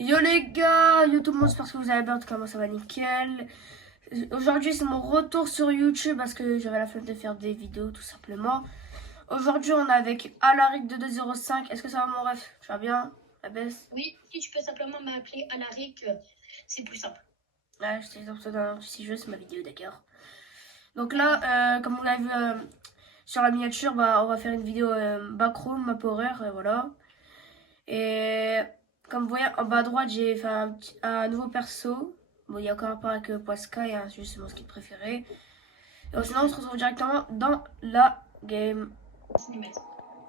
Yo les gars, yo tout le monde, j'espère que vous allez bien, en tout cas moi ça va nickel. Aujourd'hui c'est mon retour sur YouTube parce que j'avais la flemme de faire des vidéos tout simplement. Aujourd'hui on est avec Alaric de 205, est-ce que ça va mon ref? Tu vas bien? La baisse? Oui, si tu peux simplement m'appeler Alaric, c'est plus simple. Ouais, je t'ai dans un petit jeu, c'est ma vidéo d'accord. Donc là, comme vous l'avez vu sur la miniature, bah, on va faire une vidéo backroom, map horaire, voilà. Et comme vous voyez en bas à droite, j'ai fait un nouveau perso. Bon, il y a encore un peu avec Poiscaille, hein, c'est juste mon skin préféré. Et sinon, on se retrouve directement dans la game.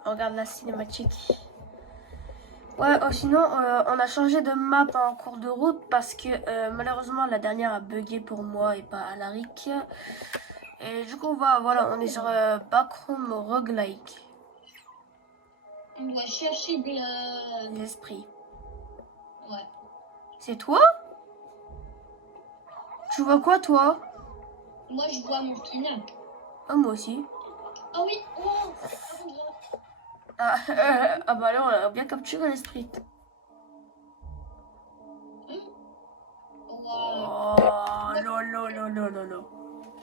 On regarde la cinématique. Ouais, sinon, on a changé de map en cours de route parce que malheureusement, la dernière a bugué pour moi et pas Alaric. Et du coup, voilà, on est sur Backroom Roguelike. On doit chercher des esprits. Ouais. C'est toi? Tu vois quoi, toi? Moi, je vois mon skin. Ah, moi aussi. Ah oui, oh, ah bah alors, on a bien capturé l'esprit. Wow. Oh, non.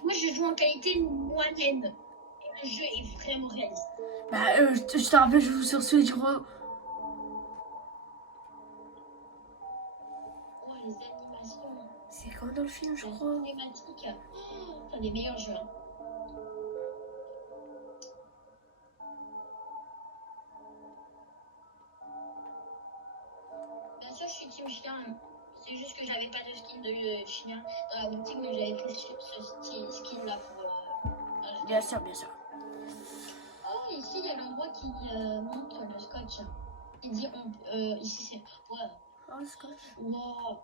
Moi, je joue en qualité moyenne. Et le jeu est vraiment réaliste. Bah, je te rappelle, je joue sur Switch, gros. Oh, les animations. C'est comme dans le film, je crois. Les cinématiques. Oh, c'est un des meilleurs jeux. Hein. Bien sûr, je suis team chien. C'est juste que j'avais pas de skin de chien dans la boutique, mais j'avais pris ce skin là pour. Bien sûr. Oh, ici il y a l'endroit qui montre le scotch. Il dit ici c'est. Ouais. Oh, le scotch. Wow.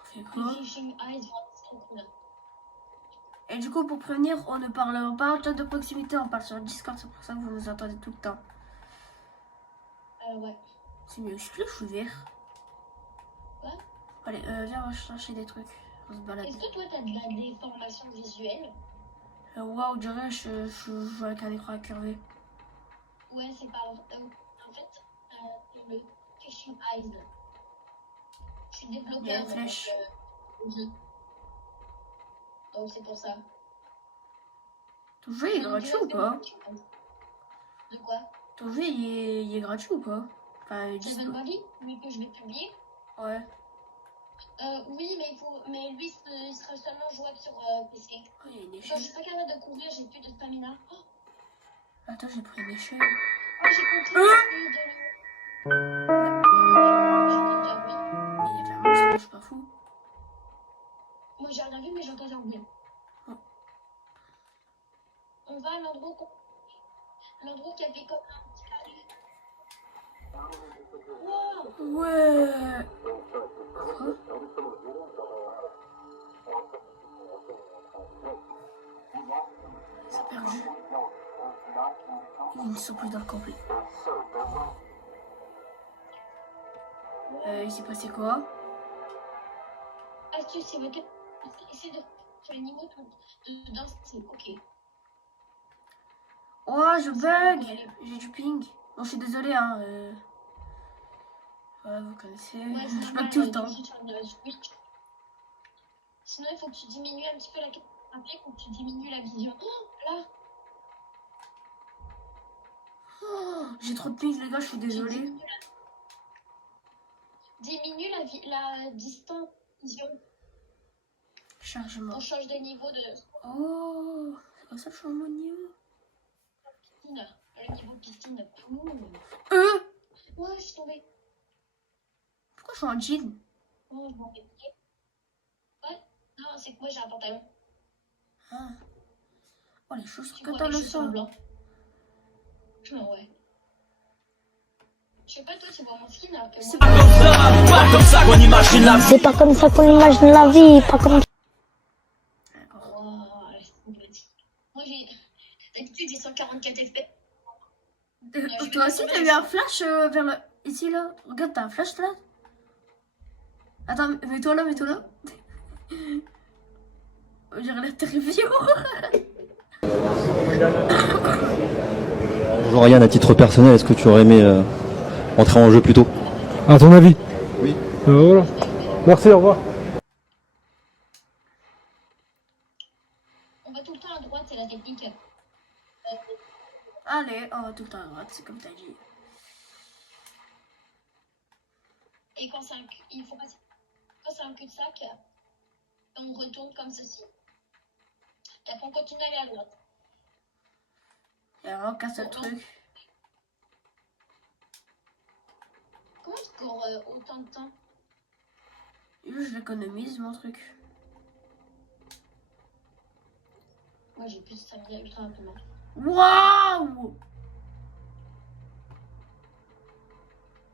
On fait quoi? Fishing eyes, c'est trop cool. Et du coup, pour prévenir, on ne parle pas en chat de proximité, on parle sur Discord, c'est pour ça que vous nous entendez tout le temps. Ouais. C'est mieux, je suis vert. Ouais. Allez, viens, on va chercher des trucs. On se balade. Est-ce que toi t'as de la déformation visuelle? Waouh, on dirait je joue avec un écran incurvé. Ouais, c'est pas. En fait, le Fishing Eyes. Je suis développeur. Il y a une flèche. Donc c'est pour ça. Ton jeu il est gratuit ou pas? De quoi? Ton jeu il est gratuit ou pas? Enfin, Seven Body, mais que je vais publier. Ouais. Oui, mais lui, il sera seulement jouable sur PC. Oh, il y a une Je échelle. suis pas capable de couvrir, j'ai plus de stamina. Oh, Attends, j'ai pris une échelle. j'ai compris l'esprit de Il y a de la monstre, je suis pas fou. Moi, j'ai rien vu, mais j'entends un bruit. Oh. On va à l'endroit qui a fait comme un petit carré. Wow. Ouais. Quoi? Ça a perdu. Ils ne sont plus dans le complet. Il s'est passé quoi? Astuce, c'est votre. Essayez de faire le niveau de danser. Ok. Oh, je bug. J'ai du ping. Bon, je suis désolée, hein. Voilà, vous connaissez. Ouais, Je bug tout le temps. Sinon, il faut que tu diminues un petit peu la caméra. Il faut que tu diminues la vision. Oh, là. Oh, j'ai trop de ping, les gars, je suis désolée. Diminue la distance vision. Chargement. On change de niveau de. Oh, c'est comme ça que je change mon niveau. Piscine. Le niveau piscine. Ouais, je suis tombée. Pourquoi je suis en jean? Oh, je m'en vais. Ouais. Non, c'est que moi j'ai un pantalon. Ah. Oh, les chaussures Tu que vois t'as les le chaussures sang. blancs. Ouais. Je sais pas, toi, tu vois mon skin alors que C'est moi. pas comme ça qu'on imagine la vie. C'est pas comme ça qu'on imagine la vie, pas comme Wow, moi j'ai. D'habitude j'ai 144 FPS. Toi aussi, t'as eu un flash vers le. Ici, là. Regarde, t'as un flash là. Attends, mets-toi là. J'ai l'air terrifié. Bonjour Ryan, à titre personnel, est-ce que tu aurais aimé entrer en jeu plus tôt? À ton avis? Voilà. Merci, au revoir. On va tout le temps à droite, c'est la technique. Allez, on va tout le temps à droite, c'est comme t'as dit. Et quand c'est un, il faut passer, quand c'est un cul-de-sac, on retourne comme ceci. Et après on continue à aller à droite. Il y a vraiment qu'un seul truc. Comment tu cours autant de temps? Je l'économise, mon truc. Moi j'ai plus de stamina ultra rapidement. Waouh!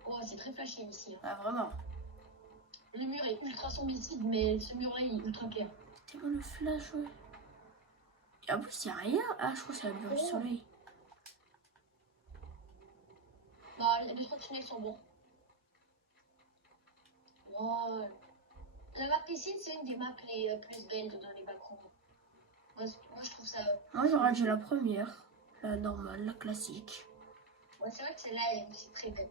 Oh, c'est très flashy ici. Hein. Ah, vraiment. Le mur est ultra zombicide, mais ce mur-là il est ultra clair. C'est bon le flash, ouais. Et en plus, il n'y a rien. Ah, je crois que c'est la lumière du soleil. Bah, les trois tunnels sont bons. Wow. La map piscine, c'est une des maps les plus belles dans les backrooms. Moi, je trouve ça. Moi, j'aurais dit la première. La normale, la classique. Ouais, c'est vrai que celle-là, elle est aussi très belle.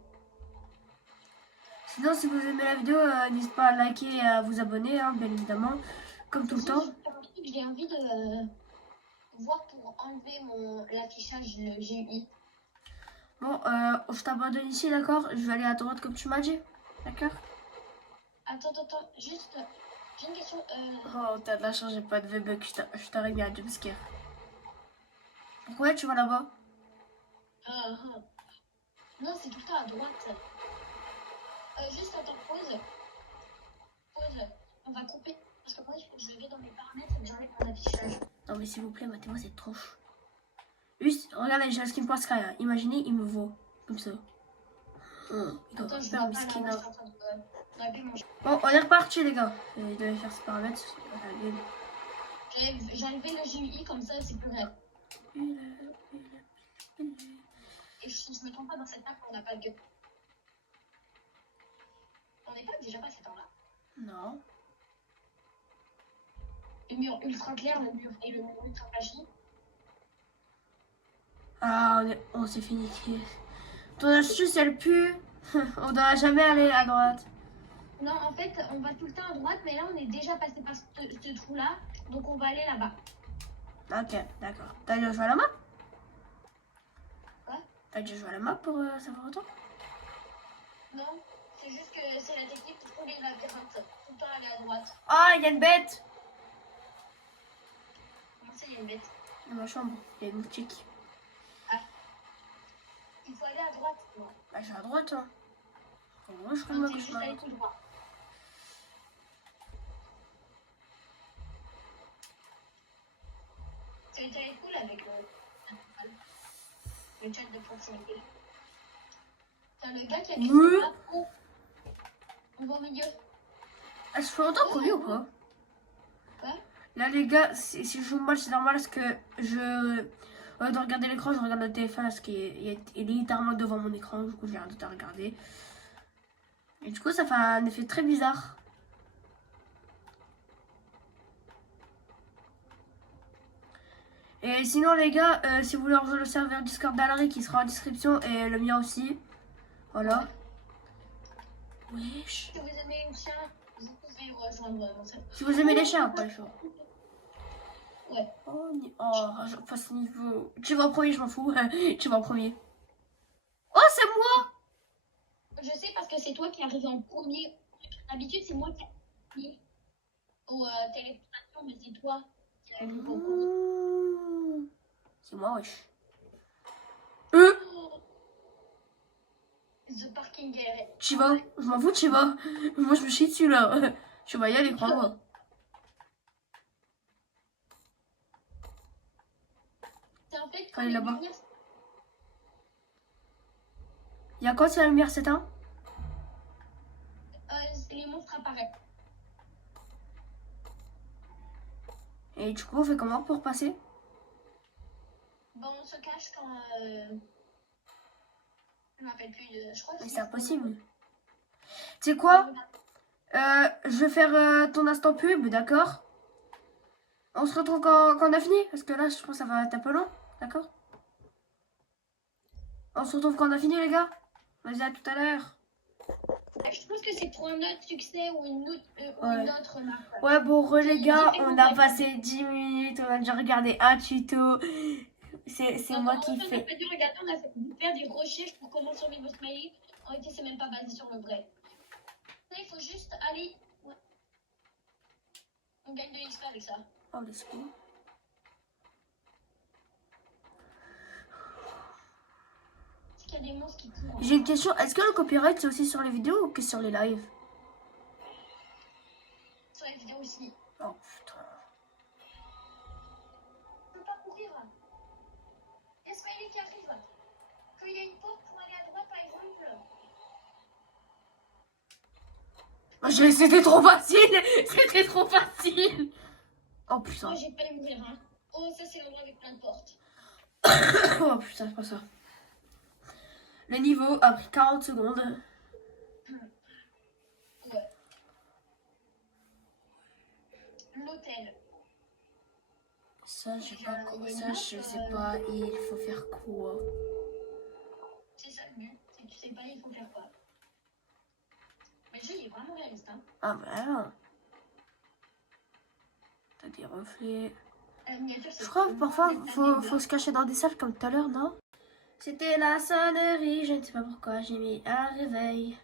Sinon, si vous aimez la vidéo, n'hésitez pas à liker et à vous abonner, hein, bien évidemment. Comme tout le temps. J'ai envie de voir pour enlever l'affichage, le GUI. Bon, je t'abandonne ici, d'accord? Je vais aller à droite comme tu m'as dit. D'accord? Attends, juste, j'ai une question. Oh, t'as de la chance, j'ai pas de V-Buck. Je t'aurais mis un jumpscare. Pourquoi tu vas là-bas? Non, c'est tout le temps à droite. Juste, attends, pause. On va couper. Parce que moi, il faut que je vais dans mes paramètres et que j'enlève mon affichage. Non, mais s'il vous plaît, mettez-moi cette tronche. Juste, regardez, j'ai un skin pour Sky. Hein. Imaginez, il me vaut. Comme ça. Attends, je faire vais un pas skin. là, je suis en train de manger. Bon, on est reparti, les gars. Il devait faire ses paramètres. J'ai enlevé le GUI comme ça, c'est plus réel. Et si je me trompe pas, dans cette map, on n'a pas de gueule. On n'est pas déjà passé par là. Non. Le mur ultra clair, le mur et le mur ultra flashy. Ah, on s'est fini. Ton astuce, elle pue. On doit jamais aller à droite. Non, en fait, on va tout le temps à droite, mais là, on est déjà passé par ce trou-là. Donc, on va aller là-bas. Ok, d'accord. T'as déjà joué à la map? Quoi? T'as déjà joué à la map pour savoir autant? Non, c'est juste que c'est la technique pour tous les labyrinthes. Tout le temps aller à droite. Ah, il y a une bête! Comment ça, il y a une bête? Dans ma chambre, il y a une boutique. Il faut aller à droite. Non. Bah, je suis à droite, hein. Moi, je Non, crois c'est que juste je aller tout droit. C'est très cool avec le chat de proximité. T'as le gars qui a dit on va au milieu. Ah, ça fait longtemps qu'on est ou pas? Quoi? Là, les gars, si je joue mal, c'est normal parce que je. Au lieu de regarder l'écran, je regarde le téléphone parce qu'il est littéralement devant mon écran. Du coup, j'ai arrêté de regarder. Et du coup, ça fait un effet très bizarre. Et sinon, les gars, si vous voulez rejoindre le serveur Discord d'Alary qui sera en description et le mien aussi. Voilà. Wesh. Si vous aimez une chien, vous pouvez rejoindre mon serveur. Si vous aimez les chiens, pas les chats. Ouais. Oh, je passe niveau. Tu vas en premier, je m'en fous. Tu vas en premier. Oh, c'est moi! Je sais parce que c'est toi qui arrives en premier. D'habitude, c'est moi qui arrive aux téléportations, mais c'est toi qui arrive au premier. C'est moi, wesh. The parking area. Tu vas? Je m'en fous, tu vas. Moi, je me chie dessus là. Tu vas y aller, crois-moi. C'est en fait quand Allez, les là-bas. lumières... Il y a quoi si la lumière s'éteint? les monstres apparaissent. Et du coup, on fait comment pour passer? Bon, on se cache quand... Je ne me rappelle plus de... Je crois que Mais c'est impossible. Tu sais quoi? Je vais faire ton instant pub, d'accord? On se retrouve quand on a fini? Parce que là, je pense que ça va être un peu long, d'accord? On se retrouve quand on a fini, les gars? Vas-y, à tout à l'heure. je pense que c'est pour un autre succès ou une autre marque. Ouais, bon, les gars, on a passé 10 minutes, on a déjà regardé un tuto. C'est moi qui On n'a fais. pas dû regarder, on a fait faire des recherches pour comment survivre au smiley. En réalité, c'est même pas basé sur le vrai. Là, il faut juste aller. Ouais. On gagne de l'XP avec ça. Oh, let's go. Est-ce qu'il y a des monstres qui courent? J'ai une question, est-ce que le copyright c'est aussi sur les vidéos ou que sur les lives? Sur les vidéos aussi. Oh putain. Je peux pas courir. Il y a Smiley qui arrive. Qu'il y a une porte pour aller à droite, par exemple. C'était trop facile. C'était trop facile. Oh putain. Moi, j'ai pas les mourir, hein. Oh, ça, c'est l'endroit avec plein de portes. Oh putain, c'est pas ça. Le niveau a pris 40 secondes. Ouais. L'hôtel. Ça, je sais pas quoi. Ça, je sais pas. Il faut faire quoi? C'est ça le but. C'est que tu sais pas, il faut faire quoi. Mais le jeu, il est vraiment réaliste, hein. Ah bah non. T'as des reflets. La miniature, c'est Je crois que parfois, faut se cacher dans des salles comme tout à l'heure, non? C'était la sonnerie, je ne sais pas pourquoi, j'ai mis un réveil.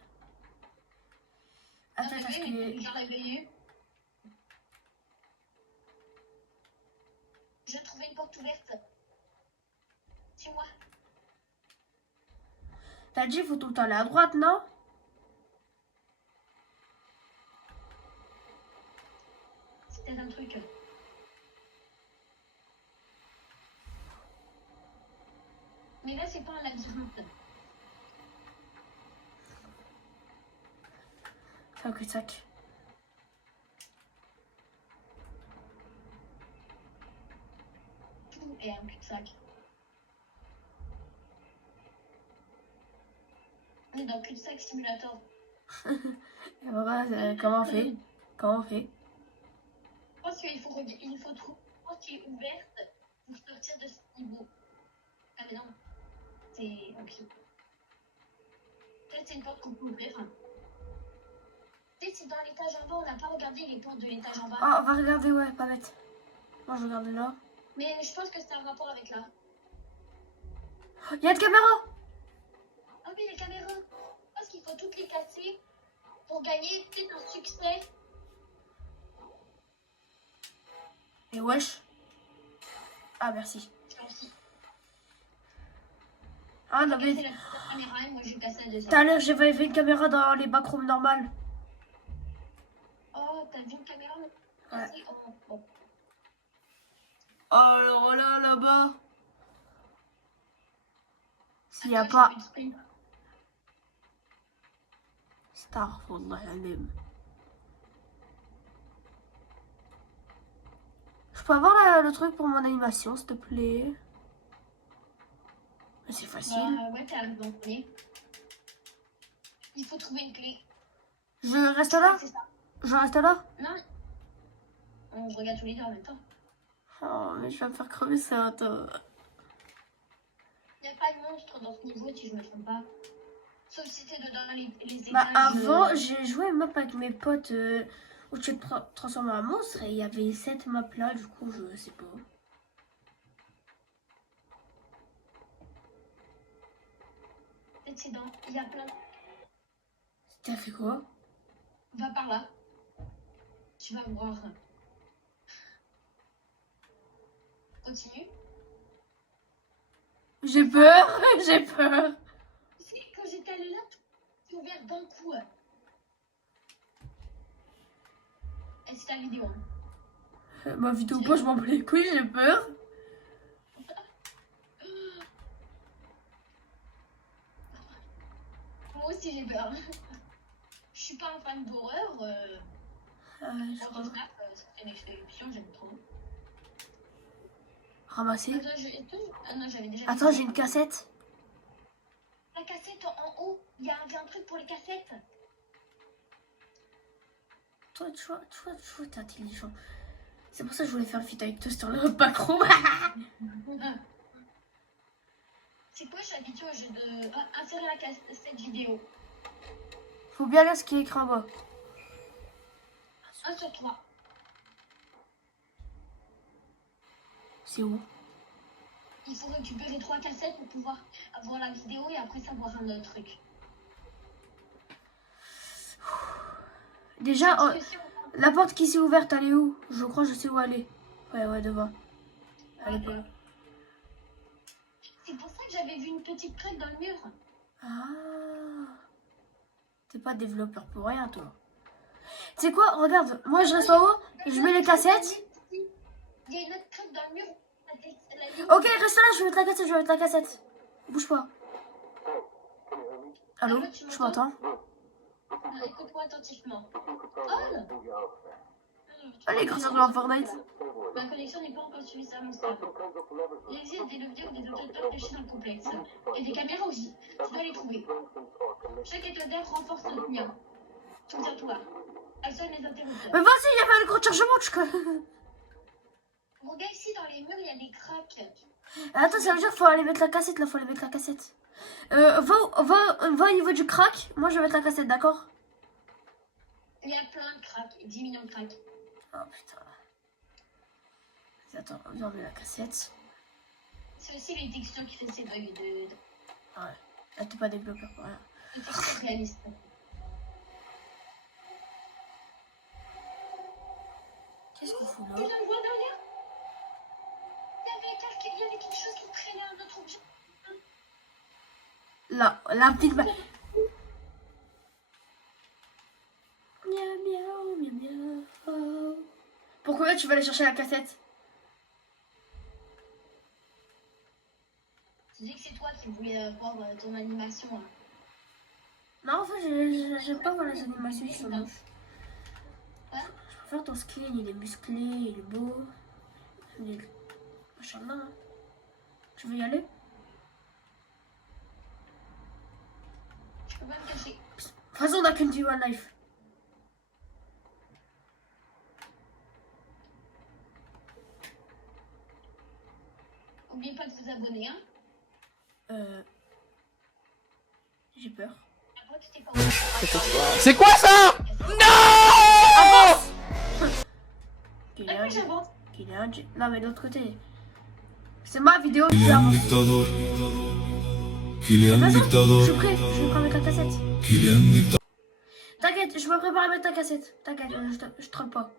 Attends, parce que... Déjà réveillé. J'ai trouvé une porte ouverte. C'est moi. T'as dit, faut tout le temps aller à droite, non? C'était un truc. Mais là, c'est pas un labyrinthe. C'est un cul-de-sac. Tout est un cul-de-sac. On est dans cul-de-sac simulator. Et voilà, comment on fait? Comment on fait? Je pense qu'il faut trouver une porte qui est ouverte pour sortir de ce niveau. Ah mais non, c'est ok. Peut-être c'est une porte qu'on peut ouvrir. Peut-être c'est dans l'étage en bas, on n'a pas regardé les portes de l'étage en bas. Ah, on va regarder, ouais, pas bête. Moi, je regarde là. Mais je pense que c'est un rapport avec là. Il y a une caméra! Ah oui, les caméras. Je pense qu'il faut toutes les casser pour gagner peut-être un succès. Et wesh. Ah, merci. Ça aussi. Ah, non, J'ai mais... cassé la caméra et moi j'ai cassé la Tout deuxième. à l'heure, j'ai fait une caméra dans les backrooms normales. Oh, t'as vu une caméra cassée? Oh, bon. Oh, alors là, là-bas. S'il n'y a Attends, pas... j'ai fait exprès. Astaghfirullah al-azim. Je peux avoir le truc pour mon animation, s'il te plaît? C'est facile. Ouais, t'es arrivé en premier. Il faut trouver une clé. Je reste là? C'est ça. Je reste là? Non. On regarde tous les deux en même temps. Oh, mais je vais me faire crever ça, attends. Il n'y a pas de monstre dans ce niveau si je me trompe pas. Sauf si c'est dedans les étages. Bah, avant, j'ai joué une map avec mes potes où tu te transformes en monstre et il y avait cette map là, du coup, je sais pas. Peut-être c'est dans. Il y a plein. T'as fait quoi? Va par là. Tu vas voir. Continue. J'ai peur, j'ai peur. Tu sais, quand j'étais allée là, tout s'est ouvert d'un coup. Et c'est ta vidéo. Hein. Ma vidéo, pas, je m'en bats les couilles, j'ai peur. Moi aussi j'ai peur. Je suis pas un fan d'horreur. Je crois. C'est une exception, j'aime trop. Ramasser. Ah non, j'avais déjà. Attends, j'ai une cassette. La cassette en haut, il y a un truc pour les cassettes. Toi, tu vois, t'es intelligent. C'est pour ça que je voulais faire le feat avec toi sur le backroom. C'est quoi, je suis habituée au jeu de insérer la cassette vidéo. Faut bien lire ce qui est écrit en bas. Un sur 3. C'est où? Il faut récupérer 3 cassettes pour pouvoir avoir la vidéo et après savoir un autre truc. Déjà, Parce que si on- la porte qui s'est ouverte, elle est où? Je crois que je sais où elle est. Ouais, devant. Elle est pas là. C'est pour ça que j'avais vu une petite craque dans le mur. Ah. T'es pas développeur pour rien, toi. Tu sais quoi? Regarde, moi je reste en haut et je mets les cassettes. Il y a une autre craque dans le mur. Ok, reste là, je vais mettre la cassette, Bouge pas. Allô? Allô, tu Je m'entends? m'entends. Écoute-moi attentivement. Allez, grâce à toi, Fortnite. Ma connexion n'est pas encore suffisamment mon stable. Il existe des leviers ou des étendeurs cachés dans le complexe. Et des caméras aussi. Tu dois les trouver. Chaque étendeur renforce le lien. Souviens-toi. Actionne les interrupteurs. Mais vas-y, il y avait un gros chargement, tu connais. Regarde ici dans les murs, il y a des craques. Attends, ça veut dire qu'il faut aller mettre la cassette là, faut aller mettre la cassette. Va au niveau du crack. Moi je vais mettre la cassette, d'accord? Il y a plein de craques. 10 millions de craques. Oh putain. Attends, on met la cassette. C'est aussi les textures qui fait ces bugs de Ouais. Là, t'es pas développeur pour rien. textures réalistes. Qu'est-ce qu'on fout Tu là? le vois derrière? Il y avait quelque chose qui traînait un autre objet. Là, la petite Miaou, miaou, miaou, miaou. Pourquoi tu vas aller chercher la cassette? Tu dis que c'est toi qui voulais voir ton animation. Hein. Non, en fait, j'aime pas voir les animations qui sont moches. Ouais. Je préfère ton skin, il est musclé, il est beau. Il est... Machallah. Hein. Tu veux y aller? Je peux pas me cacher. De toute façon, on a qu'une vie One Life. N'oubliez pas de vous abonner. Hein. J'ai peur. Après, tu t'es pas... C'est quoi ça? Non! Après, j'avance. Non, mais de l'autre côté. C'est ma vidéo. Je avance. dictador. De Kylian toute façon, je dictador. suis prêt. Je vais prendre mettre la cassette. Kylian dictador. T'inquiète, je me prépare à mettre ta cassette. T'inquiète, je troll pas.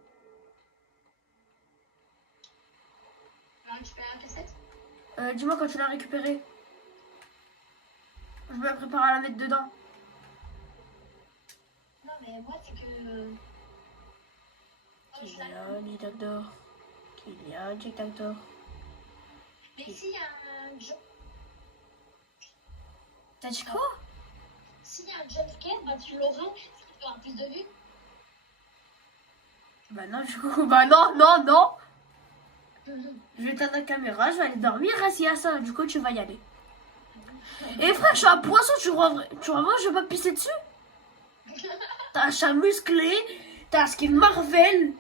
Tu vas récupérer la cassette? Dis-moi quand tu l'as récupérée. Je me prépare à la mettre dedans. Non, mais moi, c'est que... Kylian dictator. Kylian dictator. Mais s'il y a un jump... T'as dit quoi? S'il y a un jumpscare, bah tu l'auras. Si tu auras plus de vues. Bah non, du coup, bah non. Je vais éteindre la caméra, je vais aller dormir. S'il y a ça, du coup, tu vas y aller. Et frère, je suis un poisson, tu crois vraiment que je vais pas pisser dessus? T'as un chat musclé, t'as un skin Marvel.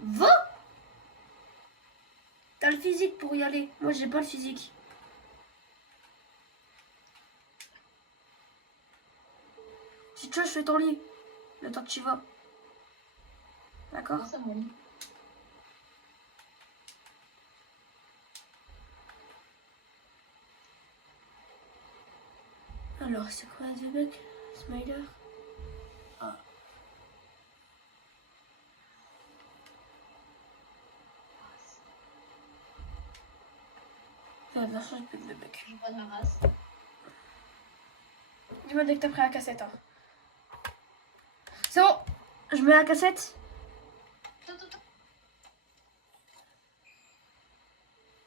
Va! T'as le physique pour y aller. Moi, j'ai pas le physique. Si tu veux, je fais ton lit. Le temps que tu vas. D'accord? Ça, mon lit. Alors, c'est quoi ce mec? Smiler? Ah. Fais attention, je peux le mec. Je vois de ma race. Dis-moi dès que t'as pris la cassette. Hein. C'est bon, je mets la cassette. Attends.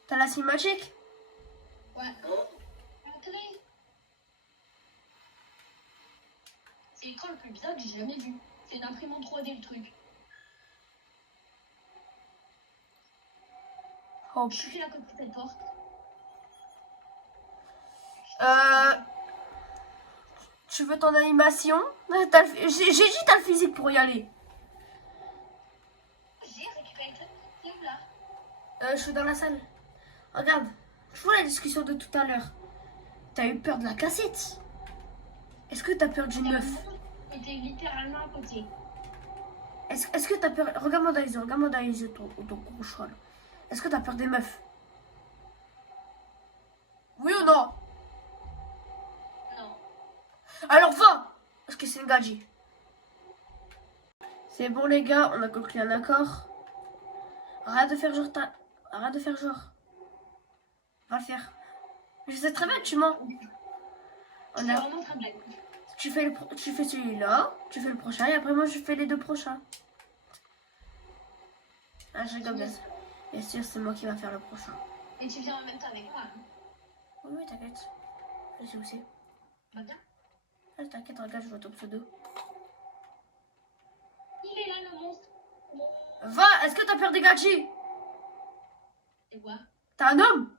T'as la cinématique? Ouais. La télé. C'est l'écran le plus bizarre que j'ai jamais vu. C'est une imprimante 3D le truc. Oh, Je suis à côté de cette porte. Tu veux ton animation? J'ai dit t'as le physique pour y aller. J'ai récupéré le truc. C'est où là? Je suis dans la salle. Regarde, je vois la discussion de tout à l'heure. T'as eu peur de la cassette? Est-ce que t'as peur d'une meuf? Mais t'es littéralement à côté. Est-ce que t'as peur? Regarde-moi dans les yeux, ton gros choix là. Est-ce que t'as peur des meufs? Oui ou non? Non. Alors va! Parce que c'est une gadget. C'est bon les gars, on a conclu un accord. Arrête de faire genre Arrête de faire genre. Va le faire. Je sais très bien que tu mens. Tu es vraiment très blague. Tu fais celui-là, tu fais le prochain et après moi je fais les deux prochains. Ah je rigole bien sûr c'est moi qui va faire le prochain. Et tu viens en même temps avec moi. Hein. Oui t'inquiète. Je sais où c'est. Va bien. Ah, t'inquiète regarde je vois ton pseudo. Il est là le monstre. Va, est-ce que t'as peur des gadgets? Et quoi? T'es un homme?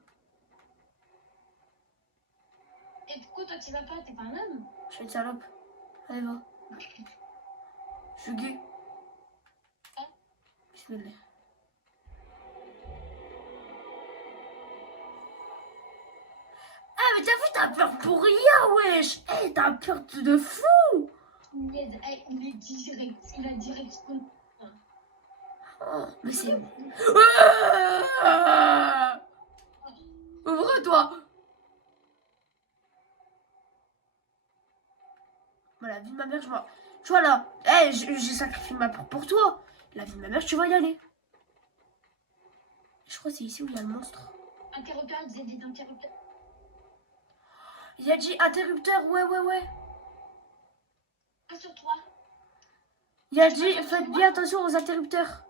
Et pourquoi toi tu vas pas? T'es pas un homme? Je suis une salope. Allez va. Je suis gay. Hein? Bismillah. Ah mais t'as peur pour rien wesh. Eh t'as peur de fou. Il est direct. Il a direct. Oh, mais c'est... Ouvre-toi. Voilà, la vie de ma mère, je m'en... Tu vois là, j'ai sacrifié ma peau pour toi. La vie de ma mère, tu vas y aller. Je crois que c'est ici où il y a le monstre. Interrupteur, il disait des interrupteurs. Il a dit interrupteur, ouais. Assure-toi. Il a dit, faites bien attention aux interrupteurs.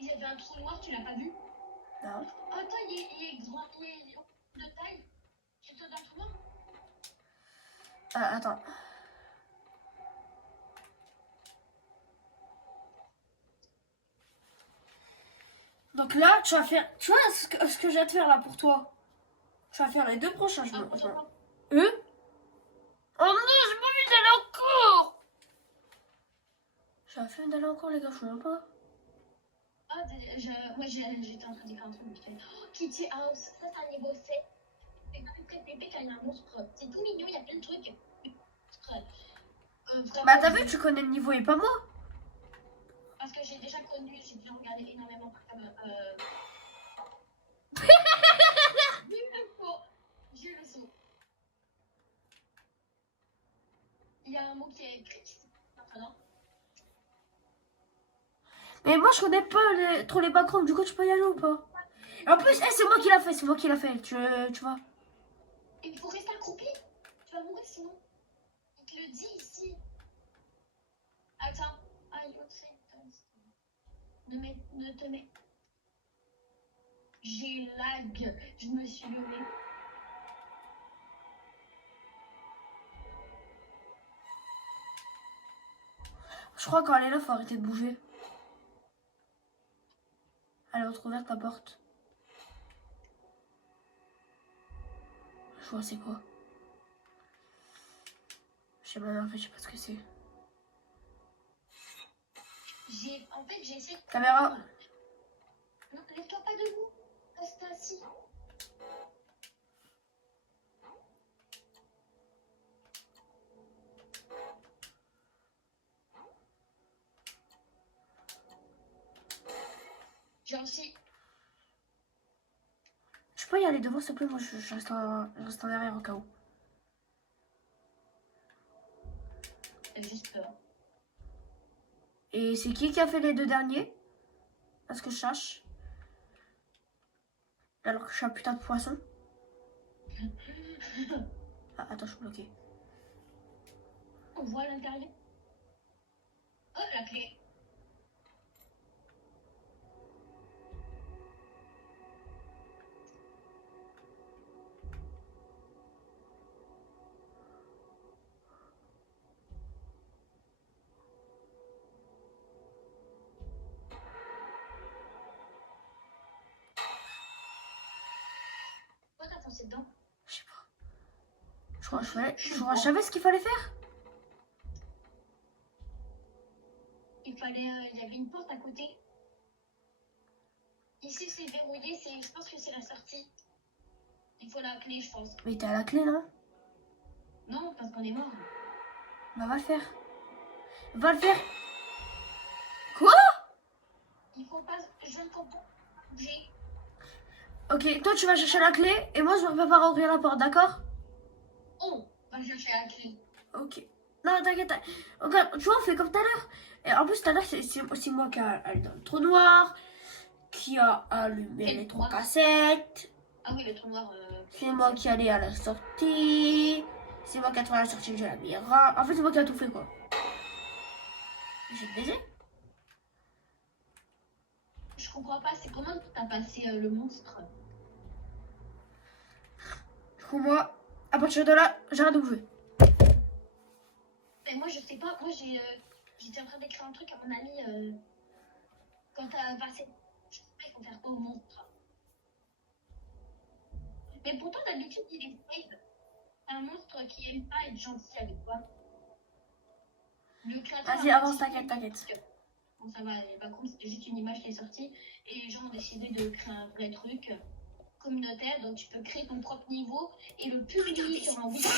Il y avait un trou noir, tu l'as pas vu? Non. Oh, attends, il est grand, il est de taille. Tu sautes dans le trou noir? Ah, attends. Donc là, tu vas faire... Tu vois ce que je vais te faire là pour toi? Tu vas faire les deux prochains. Oh non, j'ai pas envie d'aller encore. J'ai la flemme d'aller encore les gars, je ne pas. Ah, moi j'étais en train de faire un truc. Oh, Kitty House, ça c'est un niveau 7. C'est pas très pépé quand il y a un monstre. C'est tout mignon, il y a plein de trucs. Vraiment, bah t'as vu, tu connais le niveau et pas moi. parce que j'ai déjà connu, j'ai déjà regardé énormément comme... J'ai le son. Il y a un mot qui est écrit. Maintenant. Mais moi je connais pas trop les backgrounds, du coup tu peux y aller ou pas? Et en plus, c'est moi qui l'a fait, tu vois. Il faut rester accroupi. Tu vas mourir sinon. Il te le dit ici. Attends. Ne te mets. J'ai lag. Je me suis levée. Je crois quand elle est là, faut arrêter de bouger. Elle est entrouverte la porte. Je vois c'est quoi. Je sais pas, en fait, je sais pas ce que c'est. En fait, j'ai essayé de... Caméra. Non, lève-toi pas debout. Reste assis. J'ai aussi... Je peux y aller devant s'il te plaît, moi je reste en arrière au cas où. J'ai juste peur. Et c'est qui a fait les deux derniers? Parce que je sache. Alors que je suis un putain de poisson. Ah, attends, je suis bloquée. On voit l'intérieur. Oh, la clé. Pourquoi t'as foncé dedans? Je sais pas. Je savais ce qu'il fallait faire. Il y avait une porte à côté. Ici c'est verrouillé, je pense que c'est la sortie. Il faut la clé, je pense. Mais t'as la clé, non? Non, parce qu'on est mort. Bah, va le faire. Va le faire. Quoi? Il faut pas. Je ne comprends pas bouger. Ok, toi tu vas chercher la clé et moi je me prépare à ouvrir la porte, d'accord? Oh, va chercher la clé. Ok. Non, t'inquiète. Regarde, tu vois, on fait comme tout à l'heure. Et en plus, tout à l'heure, c'est moi qui a allé dans le trou noir, qui a allumé Quel les trou 3 noir? cassettes. Ah oui, le trou noir. C'est moi qui allais à la sortie. C'est moi qui a trouvé la sortie de la mira. En fait, c'est moi qui a tout fait, quoi. J'ai baisé. Je comprends pas, c'est comment t'as passé le monstre? Du coup, moi, à partir de là, j'arrête de bouger. Mais moi, je sais pas, moi j'étais en train d'écrire un truc à mon ami quand t'as passé. Je sais pas, il faut faire quoi au monstre? Mais pourtant, d'habitude, il est safe. C'est un monstre qui aime pas être gentil avec toi. Le créateur. Vas-y, avance, t'inquiète. Bon, ça va, pas contre, c'était juste une image qui est sortie. Et les gens ont décidé de créer un vrai truc communautaire. Donc, tu peux créer ton propre niveau et le publier sur un Wikipédia.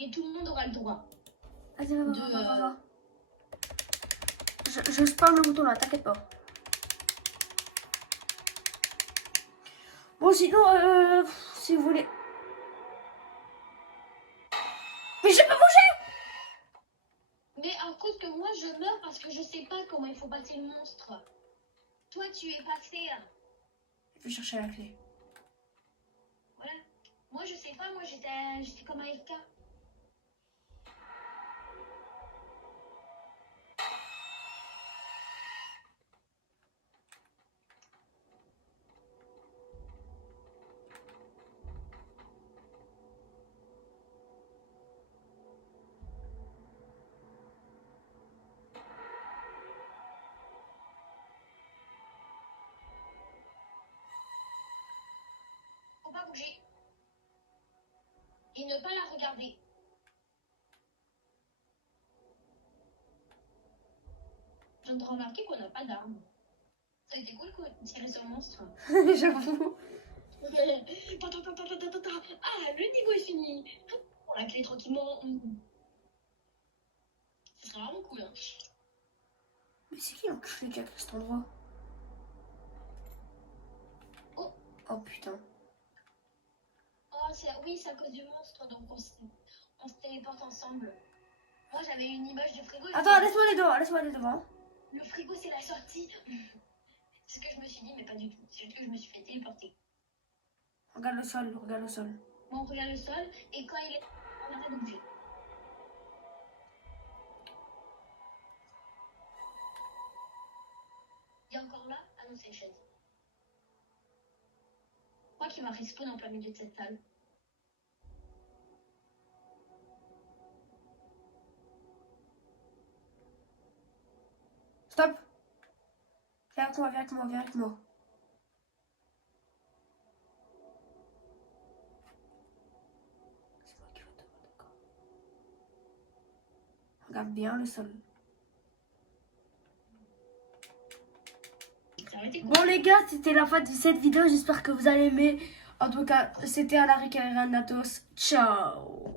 Et tout le monde aura le droit. Vas-y, va. Je spam le bouton là, t'inquiète pas. Bon, sinon, si vous voulez. Mais j'ai pas bougé! Mais à cause que moi, je meurs parce que je sais pas comment il faut passer le monstre. Toi, tu es passé. Je vais chercher la clé. Voilà. Moi, je sais pas, moi, j'étais comme AFK. Faut pas bouger. Et ne pas la regarder. Je viens de remarquer qu'on n'a pas d'armes. Ça a été cool quoi, de tirer sur le monstre. J'avoue. Attends. Ah, le niveau est fini. On la clé tranquillement. Ce serait vraiment cool. Hein. Mais c'est qui l'enculé qui a fait cet endroit? Oh putain. Oh, oui, c'est à cause du monstre, donc on se téléporte ensemble. Moi, j'avais une image du frigo. Attends, laisse-moi aller devant. Le frigo, c'est la sortie. C'est ce que je me suis dit, mais pas du tout. C'est juste que je me suis fait téléporter. Regarde le sol. Bon, on regarde le sol, et quand il est... On arrête de bouger. Il est encore là? Ah non, c'est une chaise. Je crois qu'il va respawn en plein milieu de cette salle. Stop. Viens avec moi. C'est moi qui vais te voir, d'accord. Regarde bien le sol. Bon les gars, c'était la fin de cette vidéo. J'espère que vous allez aimer. En tout cas, c'était Alaric et Natos. Ciao.